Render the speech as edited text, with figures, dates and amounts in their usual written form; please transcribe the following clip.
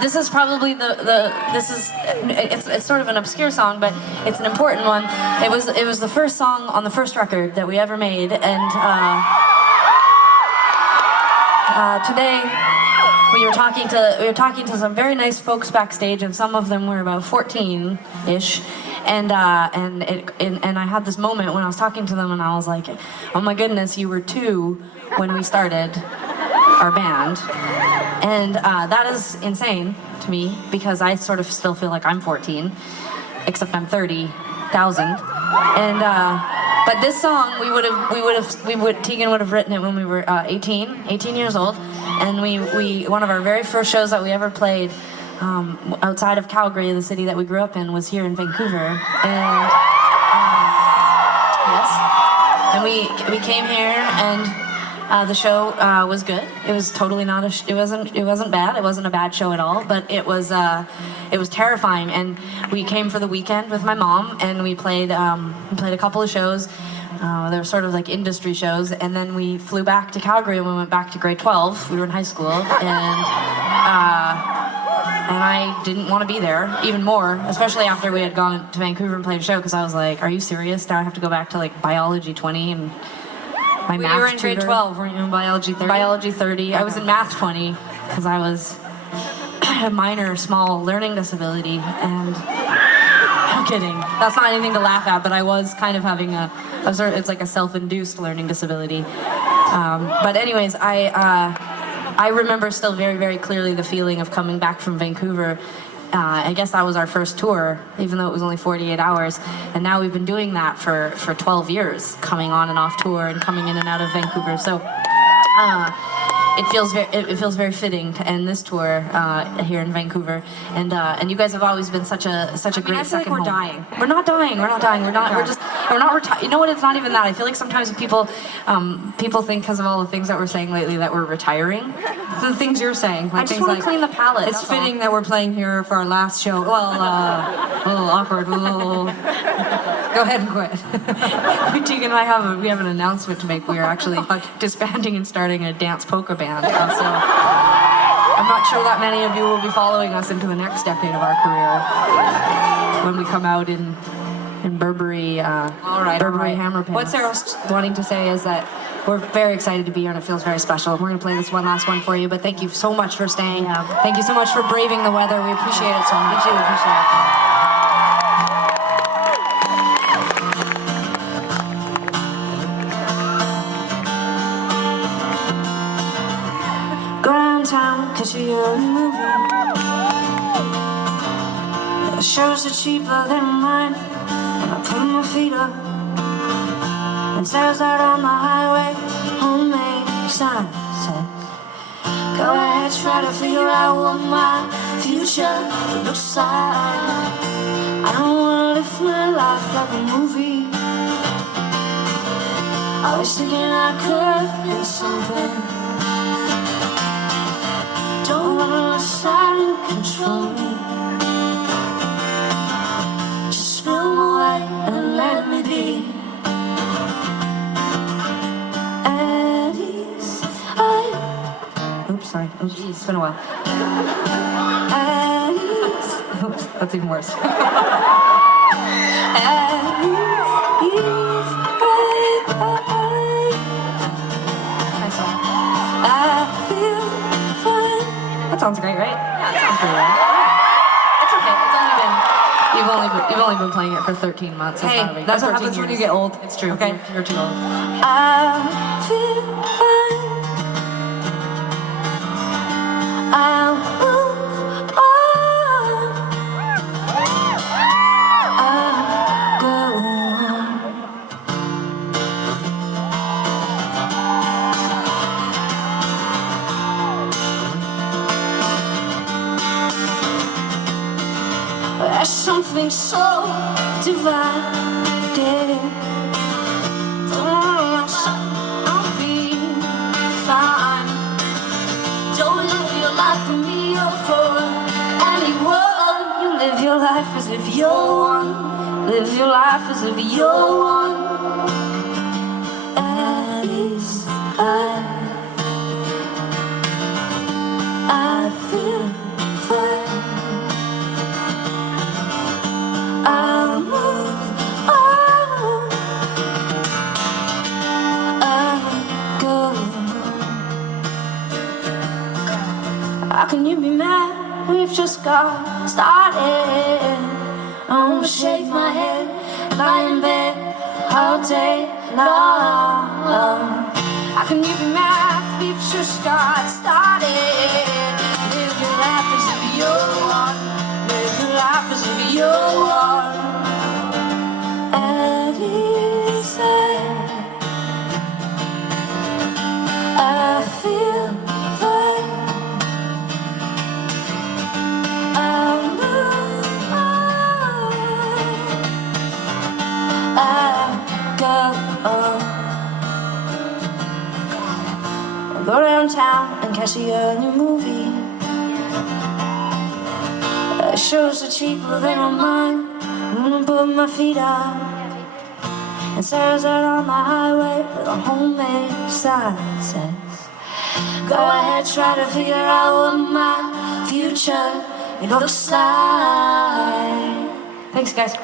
This is probably it's sort of an obscure song, but it's an important one. It was the first song on the first record that we ever made, and today we were talking to some very nice folks backstage, and some of them were about 14-ish. And I had this moment when I was talking to them, and I was like, "Oh my goodness, you were 2 when we started our band," and that is insane to me because I sort of still feel like I'm 14, except I'm 30,000. And but this song Tegan would have written it when we were 18 years old, and we one of our very first shows that we ever played. Outside of Calgary, the city that we grew up in, was here in Vancouver, and yes, and we came here, and the show was good. It was totally not it wasn't bad. It wasn't a bad show at all, but it was terrifying. And we came for the weekend with my mom, and we played a couple of shows. They were sort of like industry shows, and then we flew back to Calgary, and we went back to grade 12. We were in high school, and I didn't want to be there even more, especially after we had gone to Vancouver and played a show, because I was like, "Are you serious? Now I have to go back to like biology 20 and my math tutor." You were in grade 12, weren't you, in biology 30? Biology 30. Okay. I was in math 20 because I was a minor, small learning disability, and I'm kidding. That's not anything to laugh at, but I was kind of having it's like a self-induced learning disability. But anyways, I remember still very, very clearly the feeling of coming back from Vancouver. I guess that was our first tour, even though it was only 48 hours. And now we've been doing that for 12 years, coming on and off tour and coming in and out of Vancouver. So it feels very fitting to end this tour here in Vancouver. And you guys have always been such a great I feel second like we're home. dying. We're not dying. We're not retired. You know what? It's not even that. I feel like sometimes people think because of all the things that we're saying lately that we're retiring. The things you're saying. Like I just want to clean the palette. It's fitting that we're playing here for our last show. Well, a little awkward. Go ahead and quit. Tegan and I we have an announcement to make. We are actually disbanding and starting a dance polka band. So I'm not sure that many of you will be following us into the next decade of our career when we come out in Burberry, Burberry hammer pants. What Sarah's wanting to say is that we're very excited to be here, and it feels very special. We're going to play this one last one for you, but thank you so much for staying. Yeah. Thank you so much for braving the weather. We appreciate it so much. We do appreciate it. Go downtown, cause you're in a movie. The shows are cheaper than mine. And I put my feet up and stares out on the highway. Homemade sign says, go ahead, try to figure out what my future looks like. I don't wanna live my life like a movie. I was thinking I could have been something. Don't let my silence control me. Just film away and let me be. At ease, oops, sorry. Oops, it's been a while. At ease. Oops, that's even worse. At ease, nice song. I feel fine. That sounds great, right? Yeah, it sounds pretty right. It's okay. You've only been playing it for 13 months. Hey, that's what happens when you get old. It's true. Okay, You're too old. I feel fine. I'll move on. I'll go on. There's something so divided. I'll be fine. Don't live your life for me or for anyone. You live your life as if you're one. Live your life as if you're one. At least I feel fine. How can you be mad? We've just got started. I wanna shake my head, lie in bed all day long. How can you be mad? We've just got started. Live your life as if you're one. Live your life as if you're one. Eddie said, I feel fine. I move on. I go on. Go downtown and catch the early movie. Shows are cheaper than on mine. I'm gonna put my feet up. And Sarah's out on the highway with a homemade sign that says, go ahead, try to figure out what my future it looks like. Thanks, guys.